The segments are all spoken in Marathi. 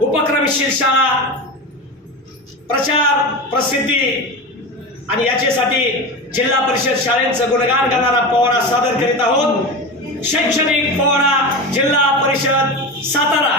उपक्रमशील शाळा प्रचार प्रसिद्धी आणि याच्यासाठी जिल्हा परिषद शाळेचं गुणगान करणारा पोवाडा सादर करीत आहोत। शैक्षणिक पोवाडा जिल्हा परिषद सातारा।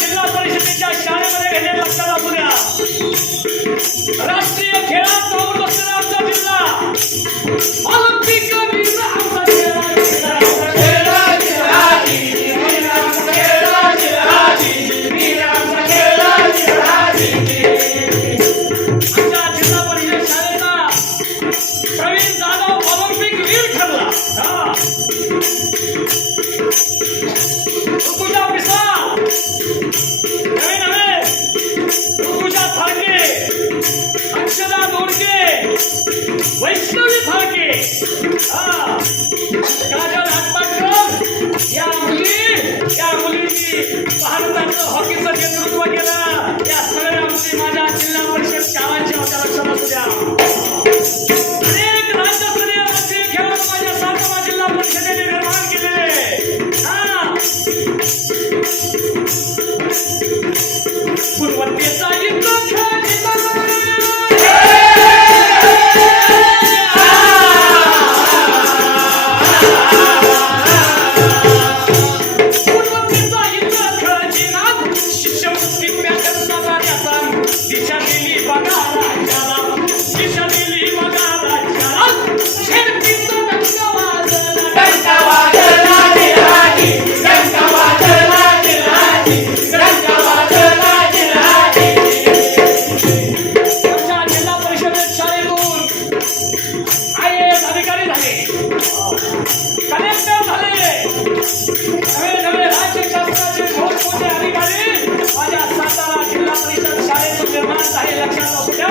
जिल्हा परिषदेच्या शाळेमध्ये घेण्यात लक्षात असू द्या। राष्ट्रीय खेळात जाऊन बसलेला आमचा जिल्हा ऑलिम्पिक वैष्णवी फाळके काजल हातपात्र भारताचं हॉकीचं नेतृत्व केलं. या सगळ्या गोष्टी माझ्या जिल्हा परिषद शाळांच्या होत्या, लक्षात असू द्या. अनेक राज्यस्तरीय राष्ट्रीय खेळ माझ्या सातारा जिल्हा परिषदेने निर्माण केलेले. गुणवत्तेचा युक्त खेळ दिशा दिली बघा राज्याला, दिशा दिली बघा राज्याला, शेतीचं डंका वाजला, डंका वाजला जिल्हाजी, डंका वाजला जिल्हाजी, डंका वाजला जिल्हाजी. आमच्या जिल्हा परिषद शाळेतून IAS अधिकारी झाले, कलेक्टर झाले, नवे नवे राज्य शासनाचे मोठमोठे अधिकारी माझ्या सातारा जिल्हा परिषद शाळेतून निर्माण झाले. लक्षात असू द्या,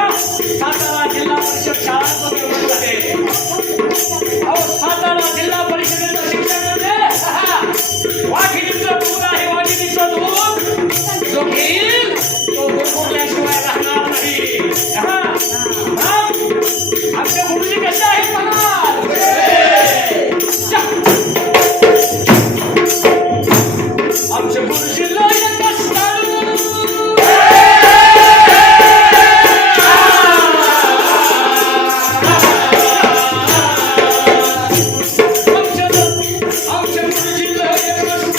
सातारा जिल्हा परिषद शाळांतून निर्माण झाले. सातारा जिल्हा